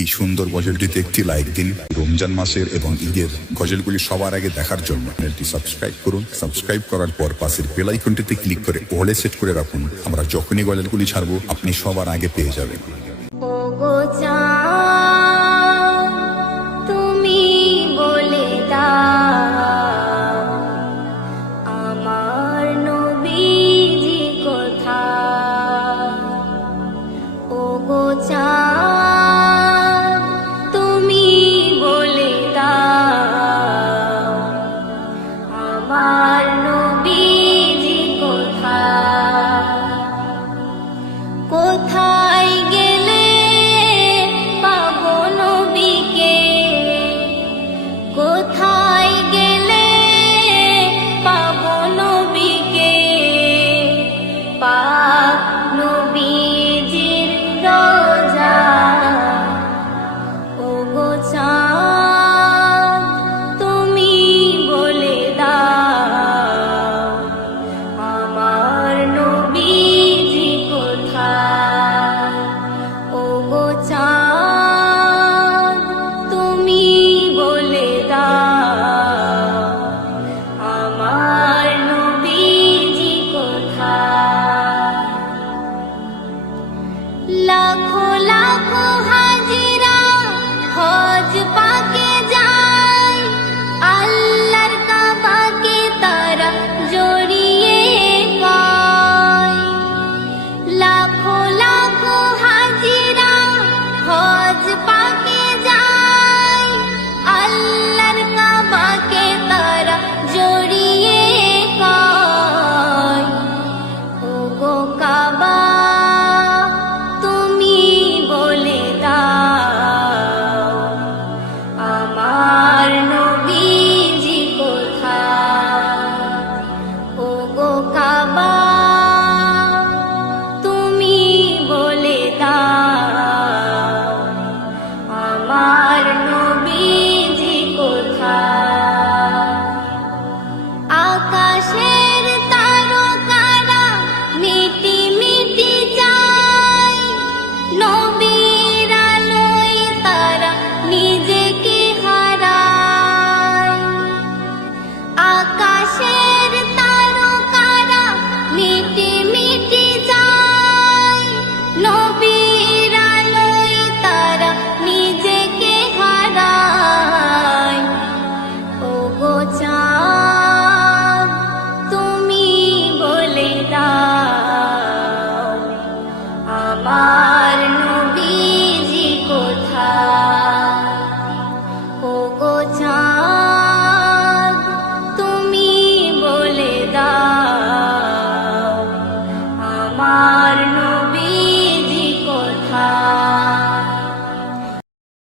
এই সুন্দর গজলটিতে একটি লাইক দিন। রমজান মাসের এবং ঈদের গজলগুলি সবার আগে দেখার জন্য চ্যানেলটি সাবস্ক্রাইব করুন। সাবস্ক্রাইব করার পর পাশের বেল আইকনটিতে ক্লিক করে অলে সেট করে রাখুন। আমরা যখনই গজলগুলি ছাড়বো আপনি সবার আগে পেয়ে যাবেন।